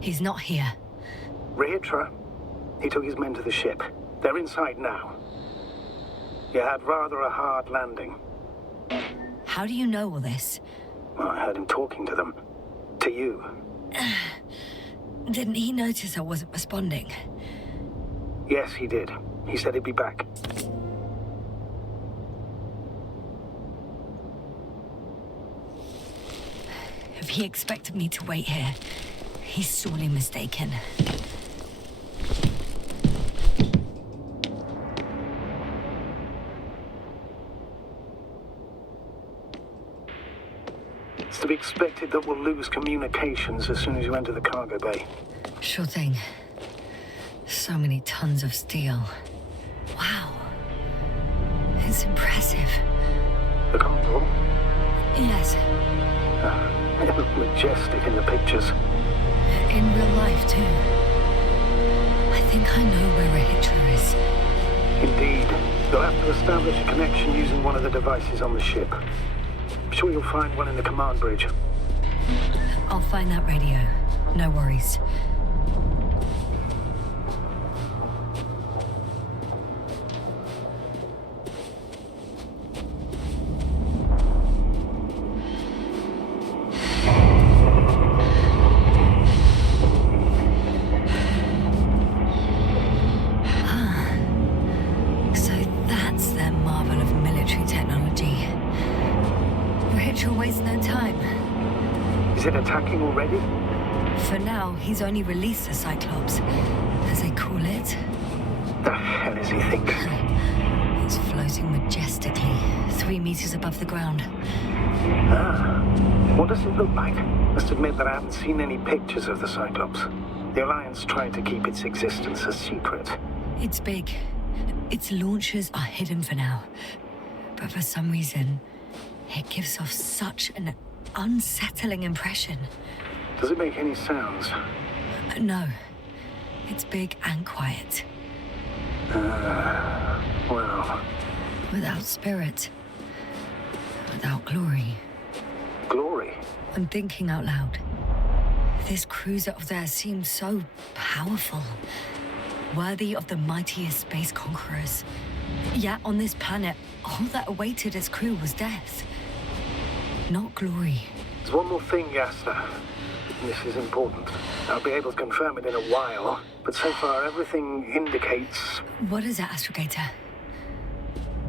He's not here. Regis? He took his men to the ship. They're inside now. You had rather a hard landing. How do you know all this? Well, I heard him talking to them. To you. Didn't he notice I wasn't responding? Yes, he did. He said he'd be back. If he expected me to wait here, he's sorely mistaken. It's to be expected that we'll lose communications as soon as you enter the cargo bay. Sure thing. So many tons of steel. Wow. It's impressive. The Condor? Yes. It looked majestic in the pictures. In real life, too. I think I know where Regis is. Indeed. You'll have to establish a connection using one of the devices on the ship. I'm sure you'll find one in the command bridge. I'll find that radio. No worries. So that's their marvel of military technology. Regis wastes no time. Is it attacking already? For now, he's only released the Cyclops, as they call it. The hell is he thinking? It's floating majestically, 3 meters above the ground. Ah. What does it look like? Must admit that I haven't seen any pictures of the Cyclops. The Alliance tried to keep its existence a secret. It's big. Its launchers are hidden for now. But for some reason, it gives off such an unsettling impression. Does it make any sounds? No. It's big and quiet. Well... Without spirit. Without glory. Glory? I'm thinking out loud. This cruiser of theirs seems so powerful. Worthy of the mightiest space conquerors. Yet on this planet, all that awaited its crew was death. Not glory. There's one more thing, Yasna. This is important. I'll be able to confirm it in a while, but so far everything indicates... What is it, Astrogator?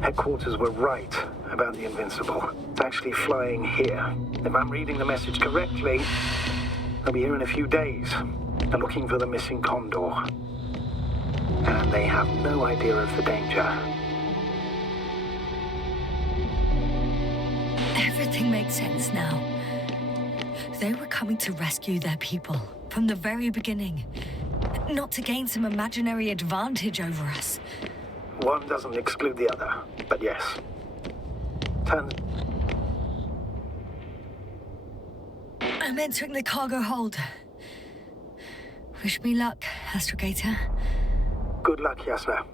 Headquarters were right about the Invincible. It's actually flying here. If I'm reading the message correctly, they'll be here in a few days. They're looking for the missing Condor. And they have no idea of the danger. Everything makes sense now. They were coming to rescue their people from the very beginning. Not to gain some imaginary advantage over us. One doesn't exclude the other, but yes. I'm entering the cargo hold. Wish me luck, Astrogator. Good luck, Yasna.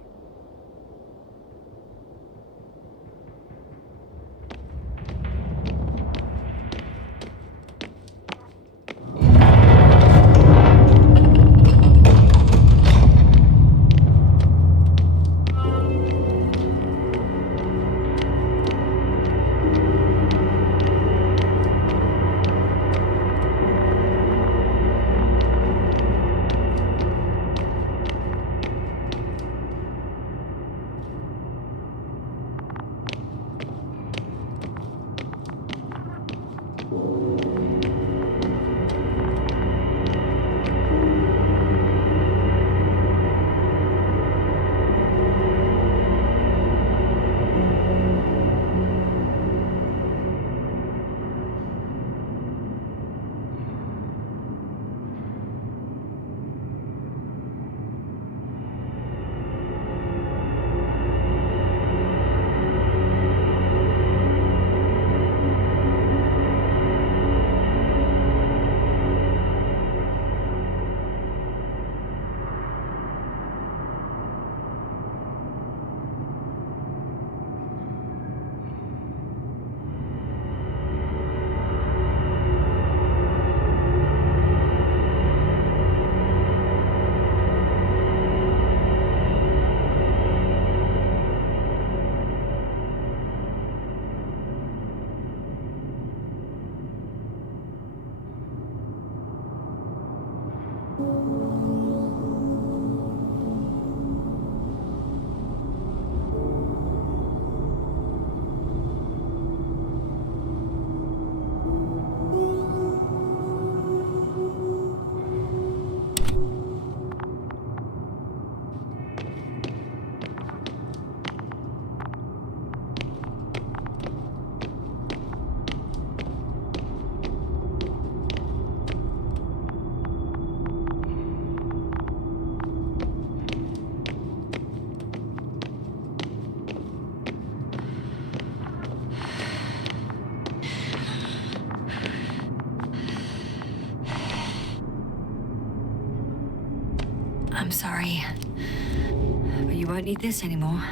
I'm sorry, but you won't need this anymore.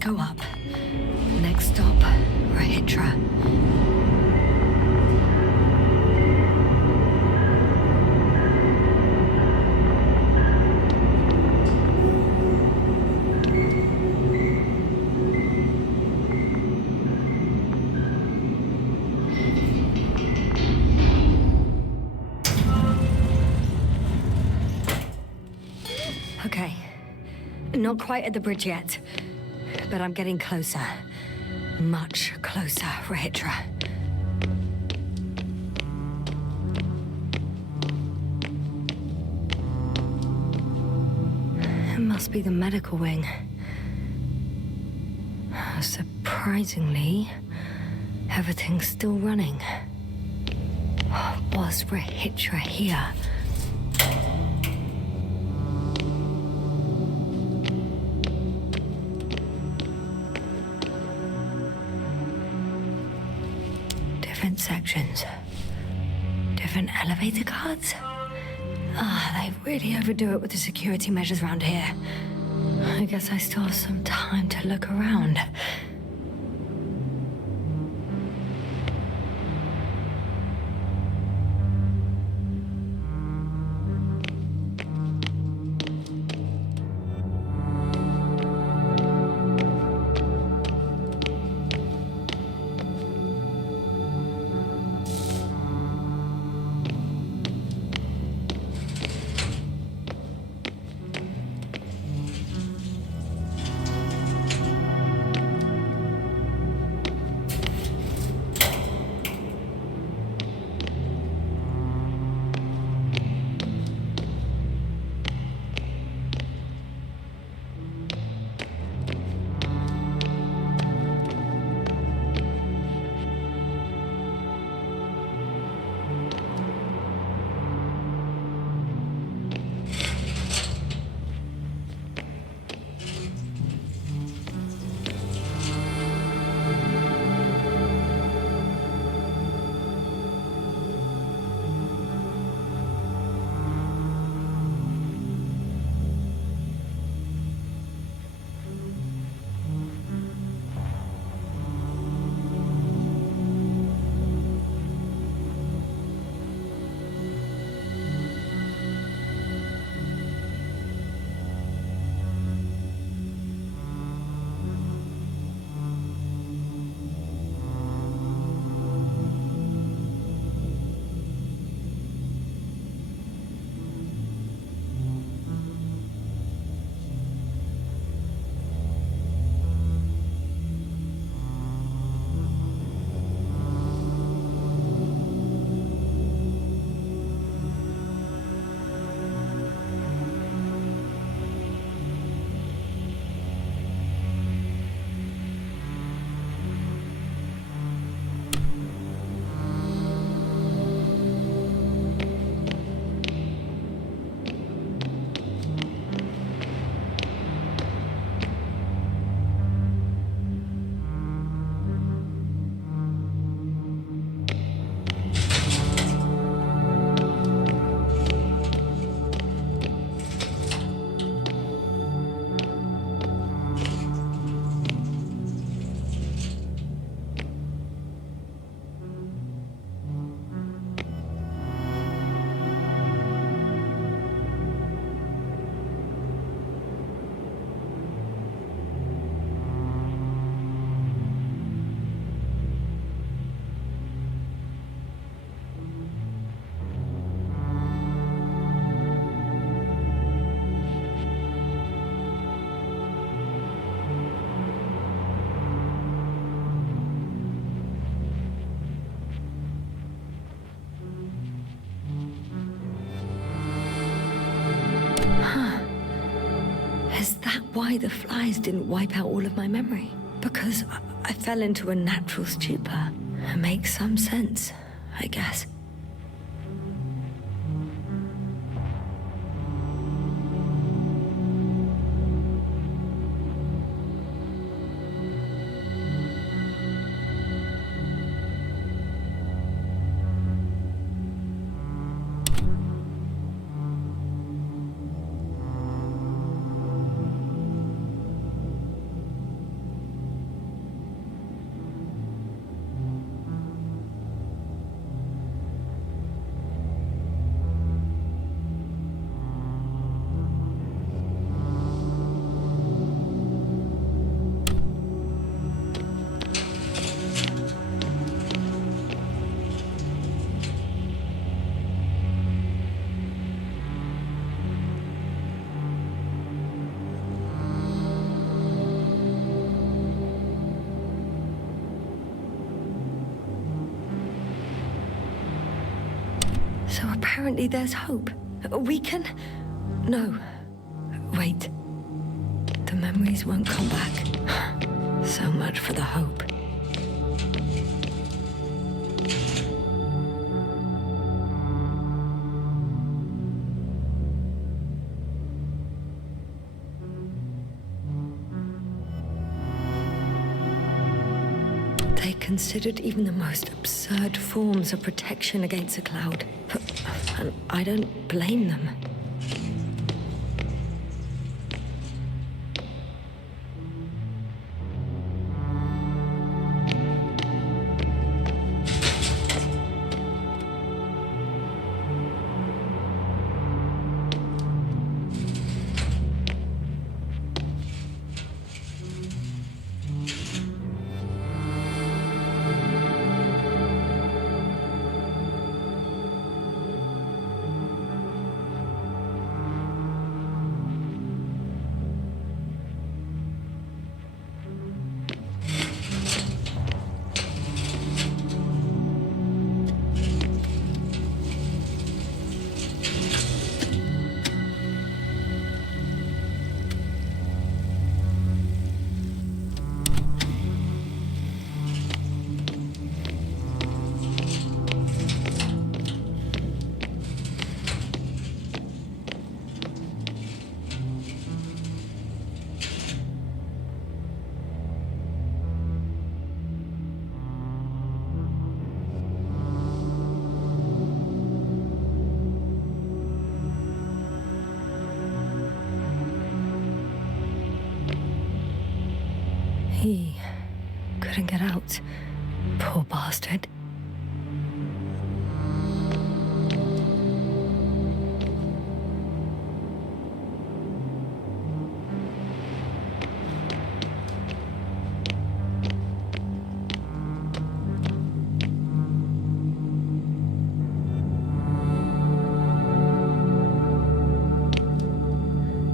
Go up. Next stop, Rahitra. Okay. Not quite at the bridge yet. But I'm getting closer. Much closer, Rahitra. It must be the medical wing. Surprisingly, everything's still running. Was Rahitra here? Different sections. Different elevator cards? They really overdo it with the security measures around here. I guess I still have some time to look around. why the flies didn't wipe out all of my memory. Because I fell into a natural stupor. It makes some sense, I guess. So apparently there's hope. We can... No. Wait. The memories won't come back. So much for the hope. They considered even the most absurd forms of protection against a cloud. And I don't blame them. He couldn't get out. Poor bastard.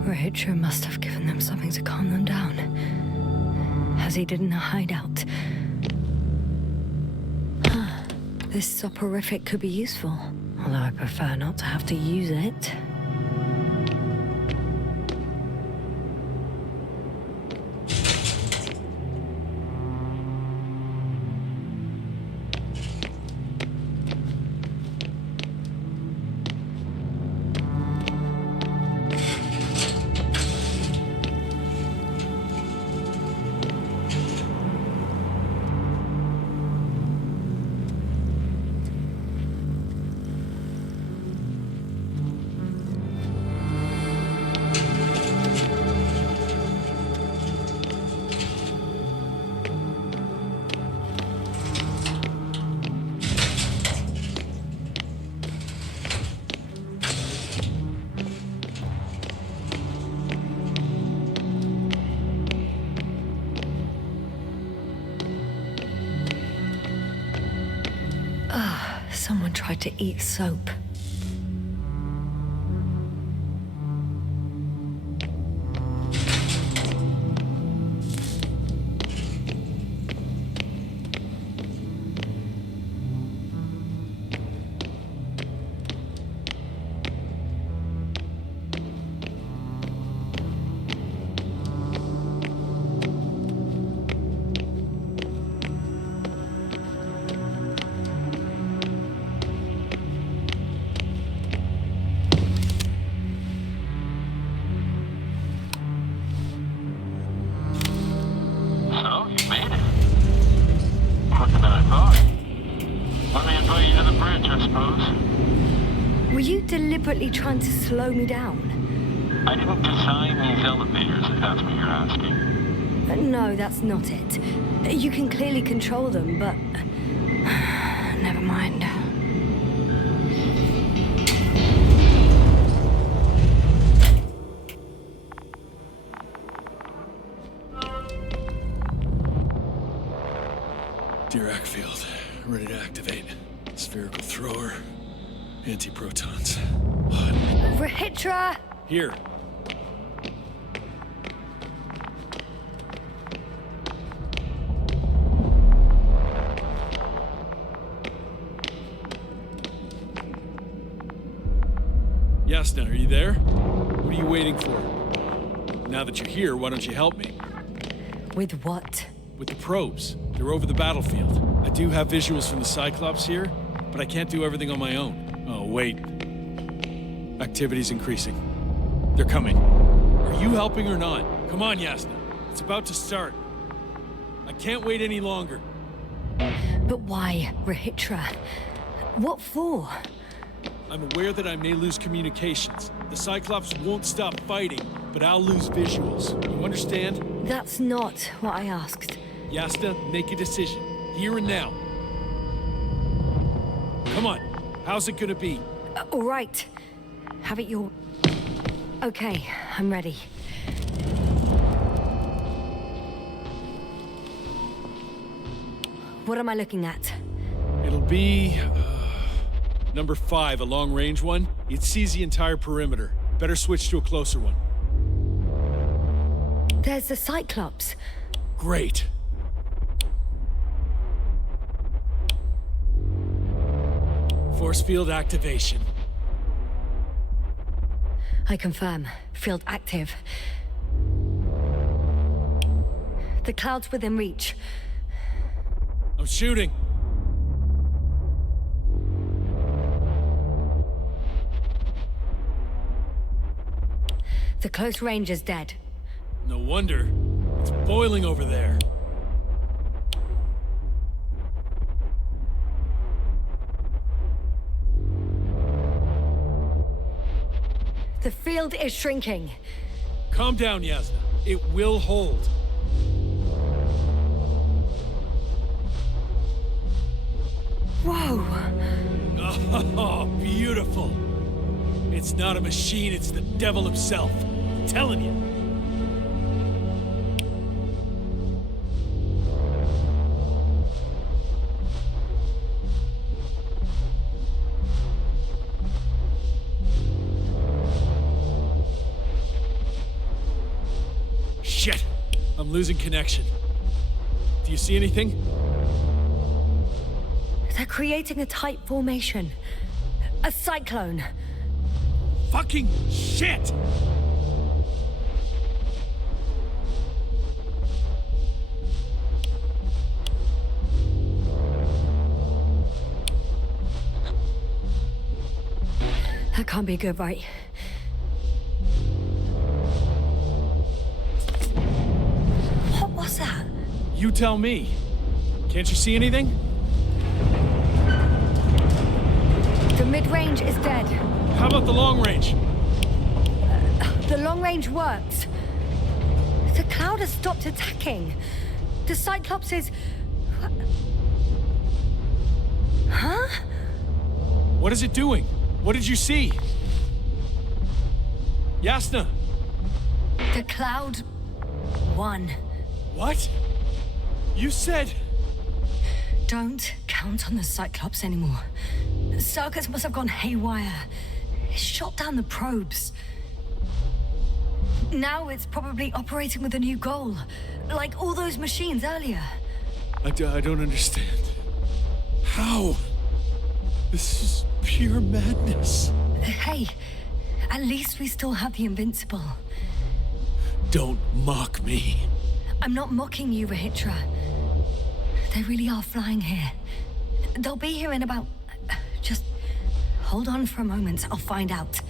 Regis must have given them something to calm them down, as he did in a hideout. This soporific could be useful, although I prefer not to have to use it. Someone tried to eat soap. I suppose? Were you deliberately trying to slow me down? I didn't design these elevators, if that's what you're asking. No, that's not it. You can clearly control them, but... Never mind. Dirac field, ready to activate. Spherical thrower, anti-protons. What? Rahitra! Here. Yasna, are you there? What are you waiting for? Now that you're here, why don't you help me? With what? With the probes. They're over the battlefield. I do have visuals from the Cyclops here, but I can't do everything on my own. Oh, wait. Activity's increasing. They're coming. Are you helping or not? Come on, Yasna. It's about to start. I can't wait any longer. But why, Rahitra? What for? I'm aware that I may lose communications. The Cyclops won't stop fighting, but I'll lose visuals. You understand? That's not what I asked. Yasna, make a decision. Here and now. Come on. How's it gonna be? All right. Have it your... Okay, I'm ready. What am I looking at? It'll be... number 5, a long-range one. It sees the entire perimeter. Better switch to a closer one. There's the Cyclops. Great. Force field activation. I confirm. Field active. The cloud's within reach. I'm shooting. The close range is dead. No wonder. It's boiling over there. The field is shrinking. Calm down, Yasna. It will hold. Whoa! Oh, beautiful. It's not a machine, it's the devil himself. I'm telling you. Shit! I'm losing connection. Do you see anything? They're creating a tight formation. A cyclone. Fucking shit! That can't be good, right? What was that? You tell me. Can't you see anything? The mid-range is dead. How about the long range? The long range works. The cloud has stopped attacking. The Cyclops is... Huh? What is it doing? What did you see? Yasna! The cloud won. What? You said... Don't count on the Cyclops anymore. The circuits must have gone haywire. It shot down the probes. Now it's probably operating with a new goal. Like all those machines earlier. I don't understand. How? This is pure madness. Hey, at least we still have the Invincible. Don't mock me. I'm not mocking you, Rahitra. They really are flying here. They'll be here in about... Just hold on for a moment. I'll find out.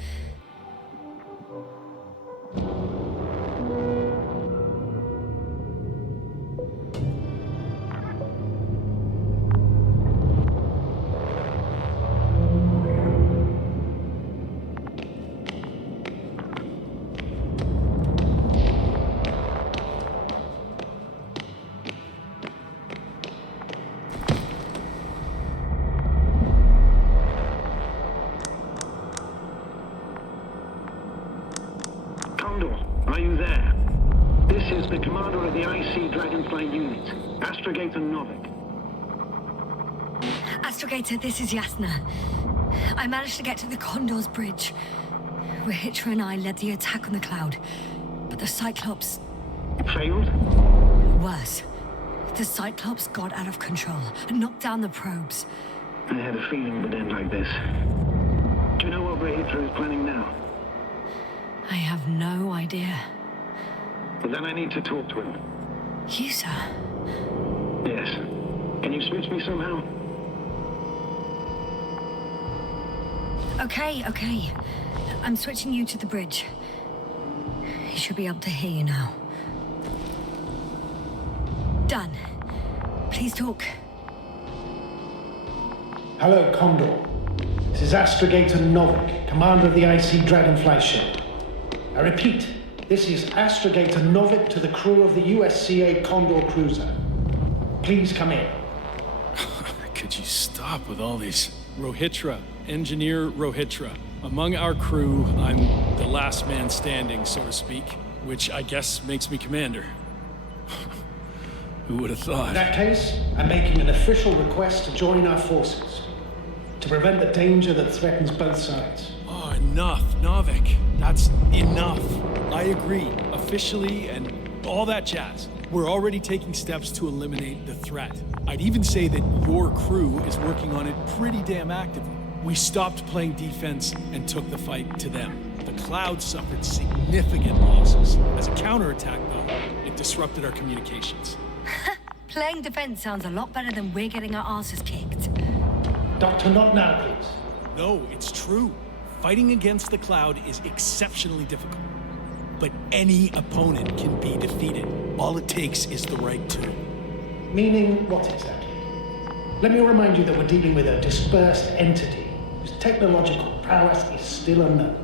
the commander of the IC Dragonfly unit, Astrogator Novik. Astrogator, this is Yasna. I managed to get to the Condor's bridge. Rahitra and I led the attack on the cloud, but the Cyclops... Failed? Worse. The Cyclops got out of control and knocked down the probes. I had a feeling it would end like this. Do you know what Rahitra is planning now? I have no idea. Well, then I need to talk to him. You, sir? Yes. Can you switch me somehow? Okay. I'm switching you to the bridge. He should be able to hear you now. Done. Please talk. Hello, Condor. This is Astrogator Novik, commander of the IC Dragonfly ship. I repeat, this is Astrogator Novik to the crew of the USCA Condor cruiser. Please come in. Could you stop with all these? Rahitra, Engineer Rahitra. Among our crew, I'm the last man standing, so to speak, which I guess makes me commander. Who would have thought? In that case, I'm making an official request to join our forces, to prevent the danger that threatens both sides. Oh, enough, Novik. That's enough. I agree, officially, and all that jazz. We're already taking steps to eliminate the threat. I'd even say that your crew is working on it pretty damn actively. We stopped playing defense and took the fight to them. The Cloud suffered significant losses. As a counterattack, though, it disrupted our communications. Playing defense sounds a lot better than we're getting our asses kicked. Doctor, not now, please. No, it's true. Fighting against the Cloud is exceptionally difficult. But any opponent can be defeated. All it takes is the right tool. Meaning what exactly? Let me remind you that we're dealing with a dispersed entity whose technological prowess is still unknown.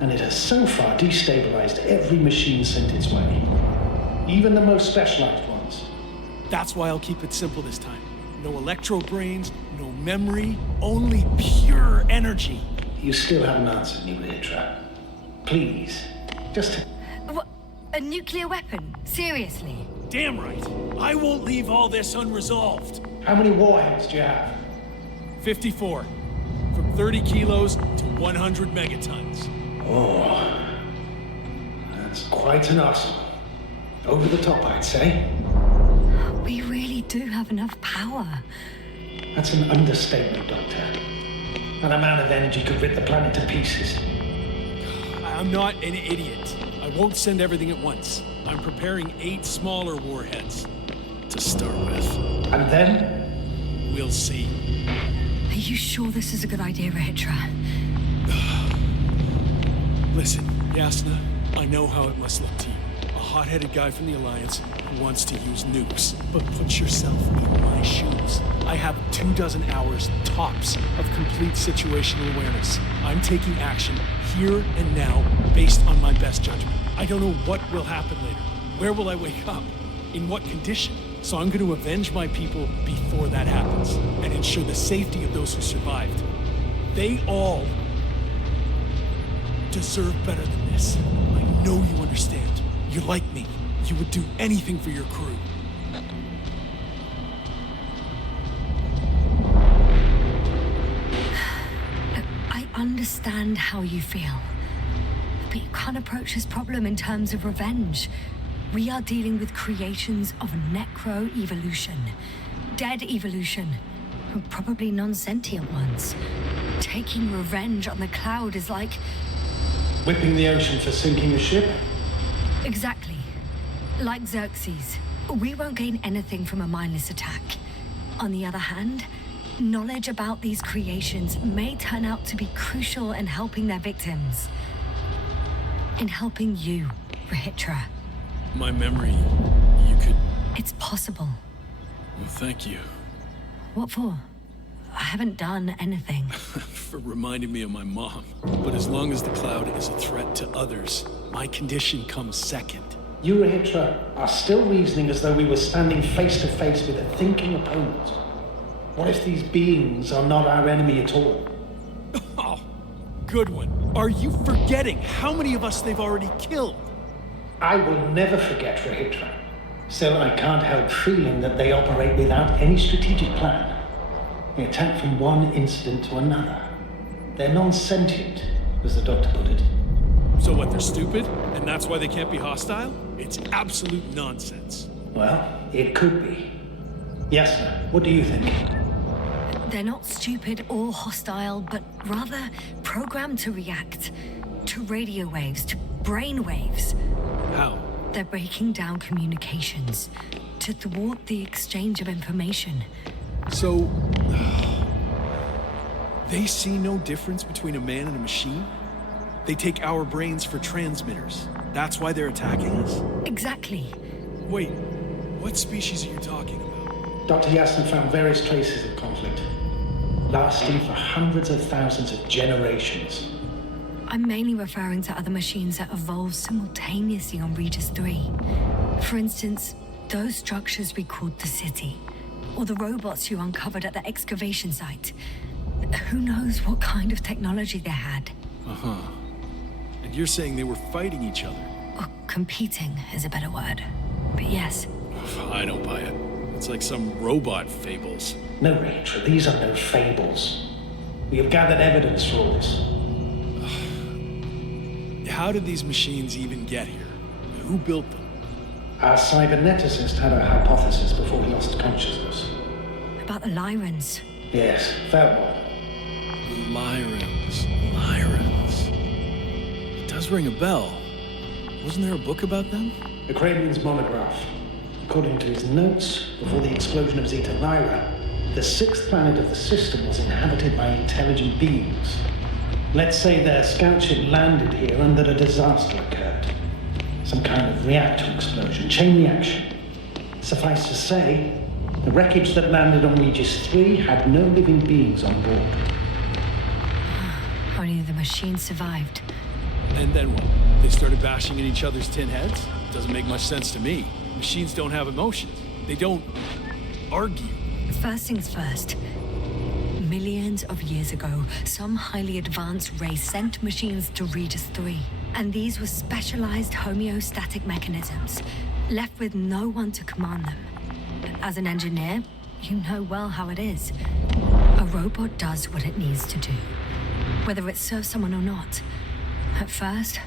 And it has so far destabilized every machine sent its way. Even the most specialized ones. That's why I'll keep it simple this time. No electro brains, no memory, only pure energy. You still haven't answered me, Rahitra. Please, just... What? A nuclear weapon? Seriously? Damn right. I won't leave all this unresolved. How many warheads do you have? 54. From 30 kilos to 100 megatons. Oh, that's quite an arsenal. Over the top, I'd say. We really do have enough power. That's an understatement, Doctor. An amount of energy could rip the planet to pieces. I'm not an idiot. I won't send everything at once. I'm preparing 8 smaller warheads to start with. And then? We'll see. Are you sure this is a good idea, Rahitra? Listen, Yasna, I know how it must look to you. A hot-headed guy from the Alliance who wants to use nukes. But put yourself in my shoes. I have 24 hours, tops, of complete situational awareness. I'm taking action here and now based on my best judgment. I don't know what will happen later. Where will I wake up? In what condition? So I'm going to avenge my people before that happens and ensure the safety of those who survived. They all deserve better than this. I know you understand. You're like me. You would do anything for your crew. Look, I understand how you feel. But you can't approach this problem in terms of revenge. We are dealing with creations of necro-evolution. Dead evolution. Probably non-sentient ones. Taking revenge on the Cloud is like... Whipping the ocean for sinking a ship? Exactly. Like Xerxes. We won't gain anything from a mindless attack. On the other hand, knowledge about these creations may turn out to be crucial in helping their victims. In helping you, Rahitra. My memory, you could... It's possible. Well, thank you. What for? I haven't done anything. For reminding me of my mom. But as long as the Cloud is a threat to others, my condition comes second. You, Rahitra, are still reasoning as though we were standing face to face with a thinking opponent. What if these beings are not our enemy at all? Oh, good one. Are you forgetting how many of us they've already killed? I will never forget Rahitra. Still, I can't help feeling that they operate without any strategic plan. They attack from one incident to another. They're non-sentient, as the doctor put it. So what, they're stupid? And that's why they can't be hostile? It's absolute nonsense. Well, it could be. Yasna, what do you think? They're not stupid or hostile, but rather programmed to react to radio waves, to brain waves. How? They're breaking down communications to thwart the exchange of information. So... they see no difference between a man and a machine? They take our brains for transmitters. That's why they're attacking us? Exactly. Wait, what species are you talking about? Dr. Yasna found various traces of conflict, lasting for hundreds of thousands of generations. I'm mainly referring to other machines that evolved simultaneously on Regis III. For instance, those structures we called the city, or the robots you uncovered at the excavation site. Who knows what kind of technology they had? Uh-huh. And you're saying they were fighting each other? Or competing is a better word. But yes. I don't buy it. It's like some robot fables. No, Rachel, these are no fables. We have gathered evidence for all this. How did these machines even get here? Who built them? Our cyberneticist had a hypothesis before he lost consciousness. About the Lyrans. Yes, that one. Lyrans. It does ring a bell. Wasn't there a book about them? The Cranian's monograph. According to his notes, before the explosion of Zeta Lyra, the sixth planet of the system was inhabited by intelligent beings. Let's say their scout ship landed here and that a disaster occurred. Some kind of reactor explosion, chain reaction. Suffice to say, the wreckage that landed on Regis III had no living beings on board. Only the machine survived. And then what? They started bashing in each other's tin heads? Doesn't make much sense to me. Machines don't have emotions. They don't argue. First things first. Millions of years ago, some highly advanced race sent machines to Regis III. And these were specialized homeostatic mechanisms, left with no one to command them. As an engineer, you know well how it is. A robot does what it needs to do, whether it serves someone or not. At first,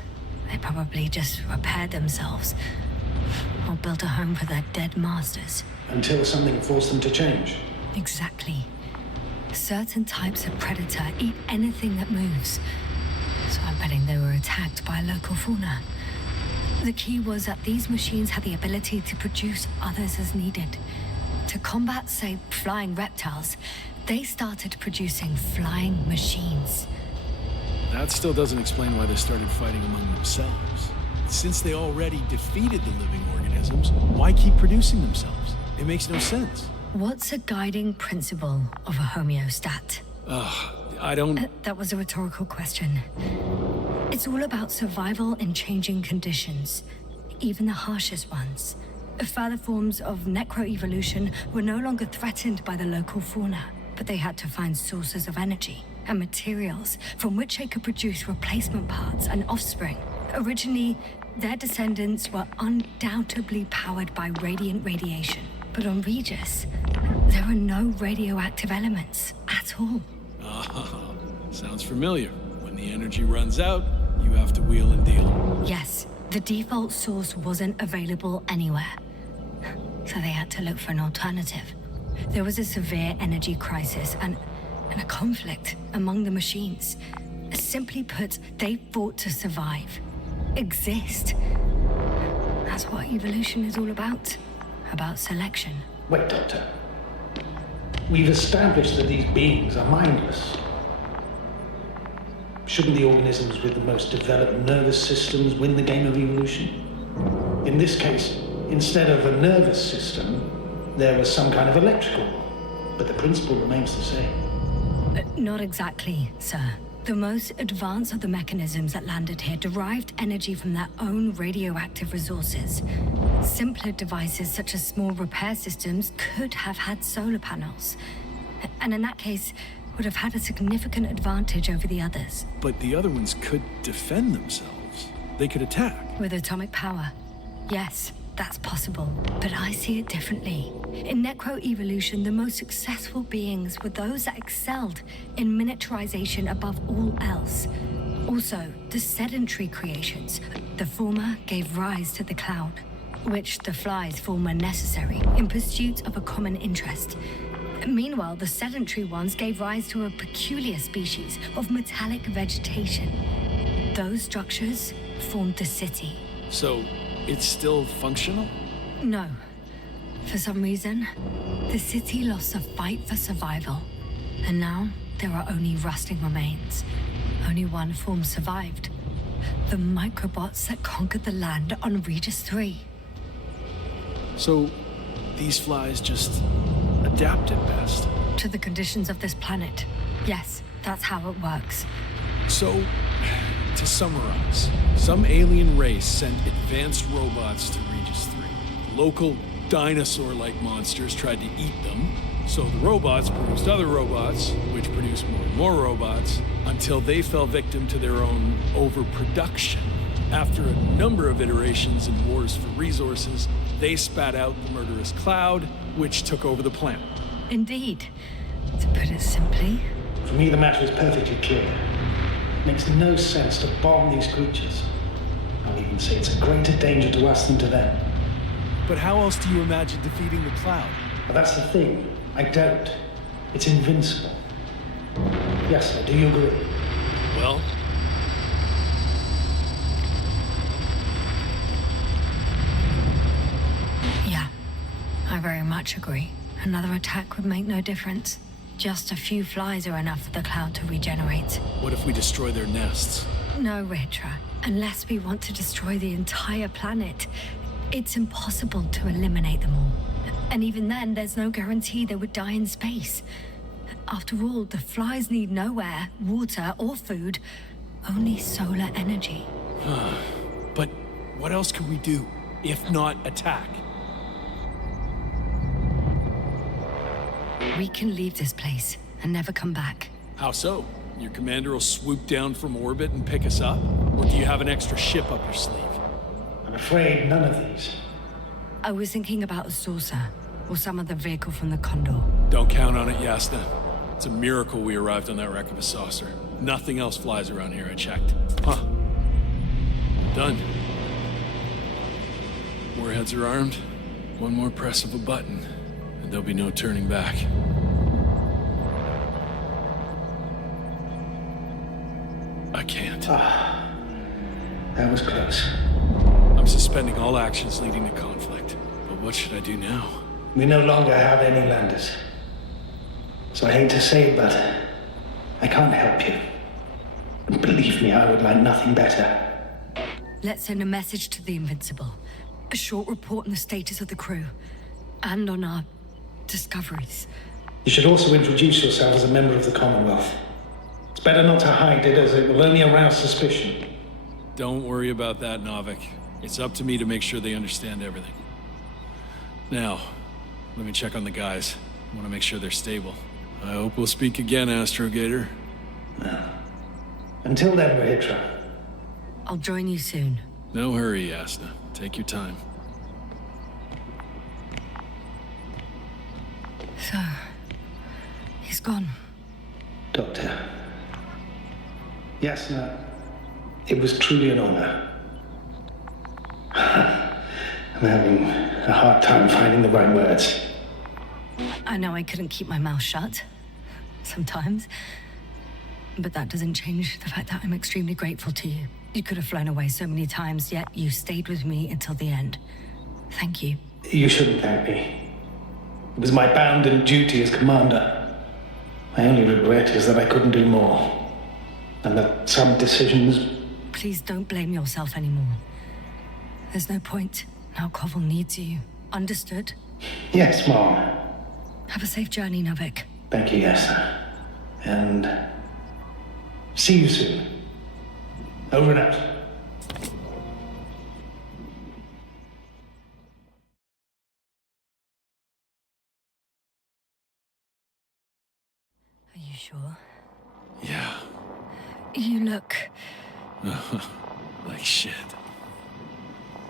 they probably just repaired themselves, or built a home for their dead masters. Until something forced them to change. Exactly. Certain types of predator eat anything that moves. So I'm betting they were attacked by a local fauna. The key was that these machines had the ability to produce others as needed. To combat, say, flying reptiles, they started producing flying machines. That still doesn't explain why they started fighting among themselves. Since they already defeated the living organisms, why keep producing themselves? It makes no sense. What's a guiding principle of a homeostat? I don't... That was a rhetorical question. It's all about survival in changing conditions, even the harshest ones. Further forms of necroevolution were no longer threatened by the local fauna, but they had to find sources of energy and materials from which they could produce replacement parts and offspring. Originally, their descendants were undoubtedly powered by radiant radiation. But on Regis, there are no radioactive elements at all. Sounds familiar. When the energy runs out, you have to wheel and deal. Yes, the default source wasn't available anywhere. So they had to look for an alternative. There was a severe energy crisis and a conflict among the machines. Simply put, they fought to survive. Exist. That's what evolution is all about. About selection. Wait, Doctor. We've established that these beings are mindless. Shouldn't the organisms with the most developed nervous systems win the game of evolution? In this case, instead of a nervous system, there was some kind of electrical one, but the principle remains the same. Not exactly, sir. The most advanced of the mechanisms that landed here derived energy from their own radioactive resources. Simpler devices such as small repair systems could have had solar panels. And in that case, would have had a significant advantage over the others. But the other ones could defend themselves. they could attack. With atomic power, yes, that's possible. But I see it differently. In necroevolution, the most successful beings were those that excelled in miniaturization above all else. Also, the sedentary creations. The former gave rise to the cloud, which the flies form when necessary, in pursuit of a common interest. Meanwhile, the sedentary ones gave rise to a peculiar species of metallic vegetation. Those structures formed the city. So, it's still functional? No. For some reason, the city lost a fight for survival. And now, there are only rusting remains. Only one form survived. The microbots that conquered the land on Regis III. So, these flies just adapted best. To the conditions of this planet. Yes, that's how it works. So, to summarize, some alien race sent advanced robots to Regis III. Local dinosaur-like monsters tried to eat them, so the robots produced other robots, which produced more and more robots, until they fell victim to their own overproduction. After a number of iterations and wars for resources, they spat out the murderous cloud, which took over the planet. Indeed. To put it simply, For me, the matter is perfectly clear. It makes no sense to bomb these creatures. I'll even say it's a greater danger to us than to them. But how else do you imagine defeating the cloud? But that's the thing. I don't. It's invincible. Yes, sir, do you agree? Well, yeah, I very much agree. Another attack would make no difference. Just a few flies are enough for the cloud to regenerate. what if we destroy their nests? No, Ritra. Unless we want to destroy the entire planet, it's impossible to eliminate them all. And even then, there's no guarantee they would die in space. After all, the flies need no air, water, or food, only solar energy. But what else could we do, if not attack? We can leave this place and never come back. How so? Your commander will swoop down from orbit and pick us up? Or do you have an extra ship up your sleeve? I'm afraid none of these. I was thinking about a saucer, or some other vehicle from the Condor. Don't count on it, Yasna. It's a miracle we arrived on that wreck of a saucer. Nothing else flies around here, I checked. Huh. Done. Warheads are armed. One more press of a button, and there'll be no turning back. I can't. That was close. I'm suspending all actions leading to conflict. But what should I do now? We no longer have any landers. So I hate to say it, but I can't help you. And believe me, I would like nothing better. Let's send a message to the Invincible. A short report on the status of the crew. And on our discoveries. You should also introduce yourself as a member of the Commonwealth. It's better not to hide it, as it will only arouse suspicion. Don't worry about that, Novik. It's up to me to make sure they understand everything. Now, let me check on the guys. I want to make sure they're stable. I hope we'll speak again, Astrogator. Until then, Rahitra. I'll join you soon. No hurry, Yasna. Take your time. So, he's gone. Doctor. Yasna, it was truly an honor. I'm having a hard time finding the right words. I know I couldn't keep my mouth shut. Sometimes. But that doesn't change the fact that I'm extremely grateful to you. You could have flown away so many times, yet you stayed with me until the end. Thank you. You shouldn't thank me. It was my bounden duty as commander. My only regret is that I couldn't do more. And that some decisions... Please don't blame yourself anymore. There's no point. Now Koval needs you. Understood? Yes, Mom. Have a safe journey, Novik. Thank you, Yasna. And... see you soon. Over and out. Are you sure? Yeah. You look... Like shit.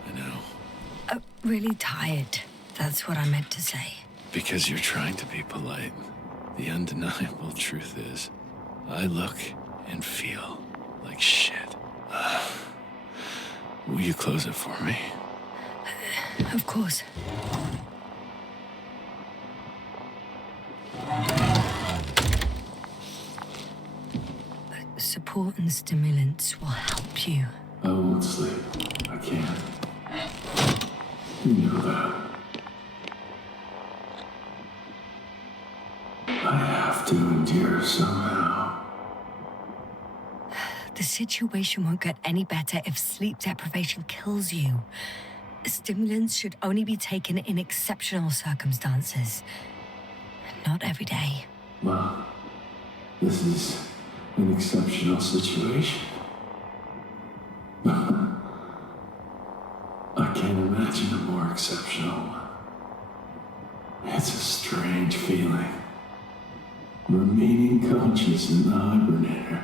I know. Really tired. That's what I meant to say. Because you're trying to be polite. The undeniable truth is, I look and feel like shit. Will you close it for me? Of course. Support and stimulants will help you. I won't sleep. I can't. You know that. I have to endure somehow. The situation won't get any better if sleep deprivation kills you. Stimulants should only be taken in exceptional circumstances. Not every day. Well, this is an exceptional situation. I can't imagine a more exceptional one. It's a strange feeling. Remaining conscious in the hibernator.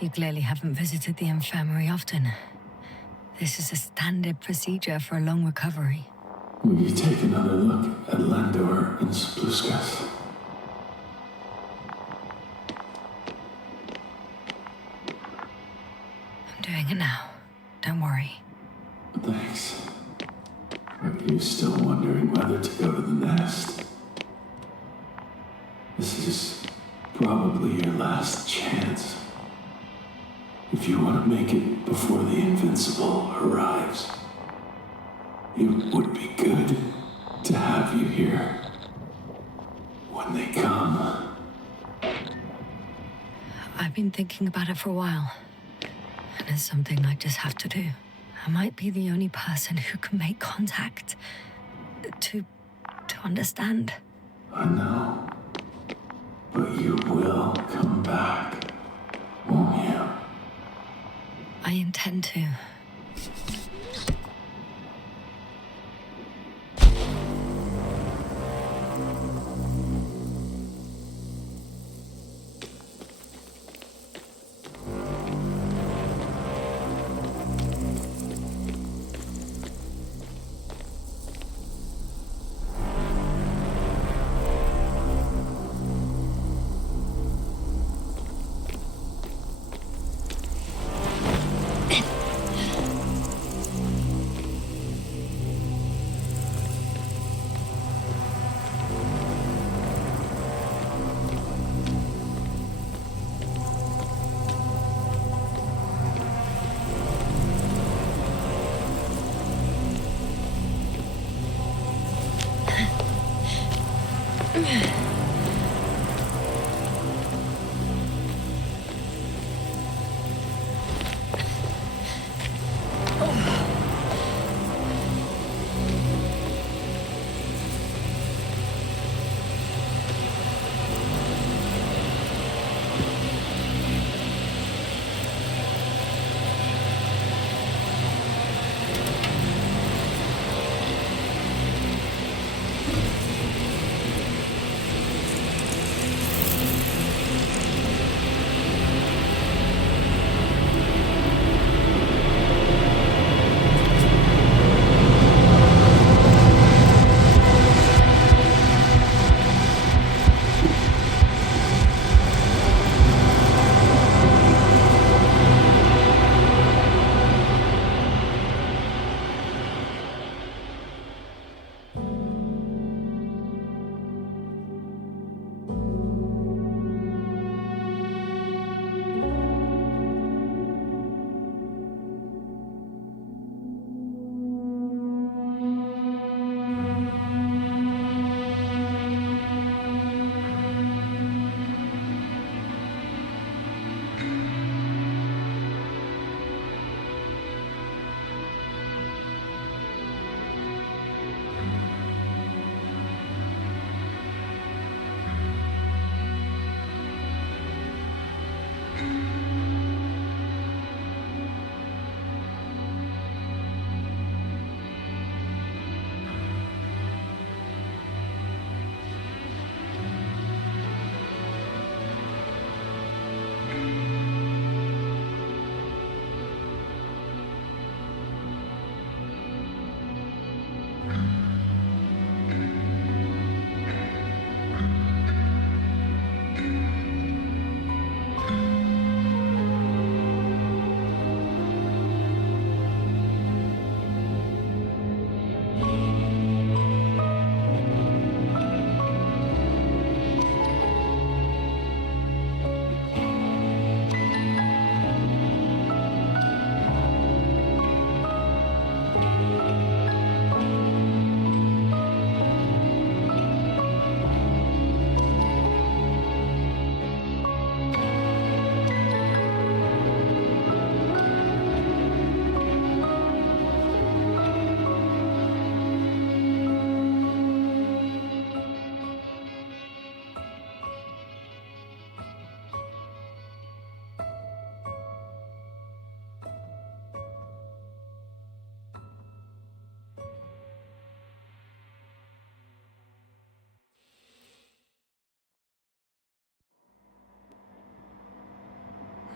You clearly haven't visited the infirmary often. This is a standard procedure for a long recovery. Will you take another look at Landor and Spluskas? I'm doing it now. Don't worry. Thanks. Are you still wondering whether to go to the nest? This is probably your last chance. If you want to make it before the Invincible arrives, it would be good to have you here when they come. I've been thinking about it for a while. And it's something I just have to do. I might be the only person who can make contact. To understand. I know. But you will come back, won't you? I intend to.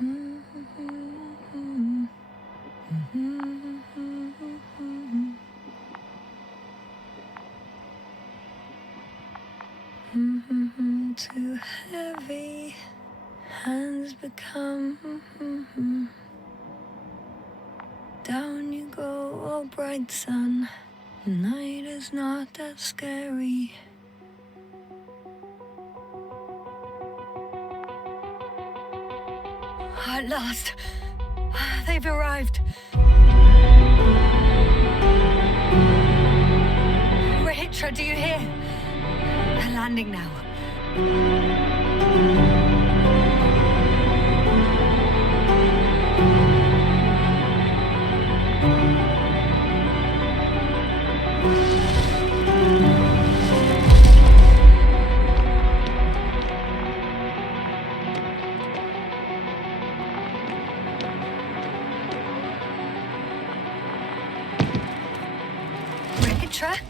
Too heavy, hands become. Down you go, oh bright sun. Night is not that scary. At last, they've arrived. Regis, do you hear? They're landing now. Regis?